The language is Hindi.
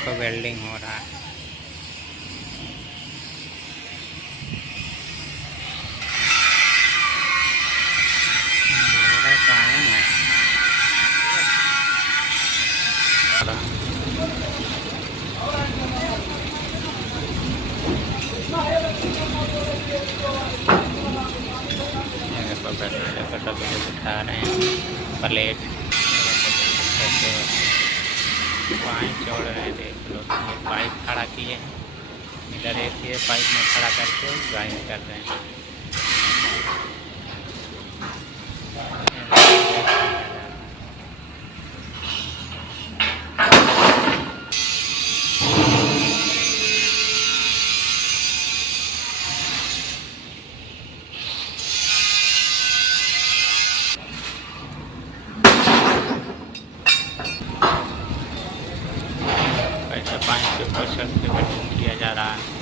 देखो वेल्डिंग हो रहा है। मेरा टाइम है। देखो बैठे बिठा रहे हैं प्लेट, पाइप जोड़ रहे हैं। देख लो, ये पाइप खड़ा किए हैं, इधर एक ये पाइप में खड़ा करके ज्वाइन कर रहे हैं। ऐसा पाइप के ऊपर किया जा रहा है।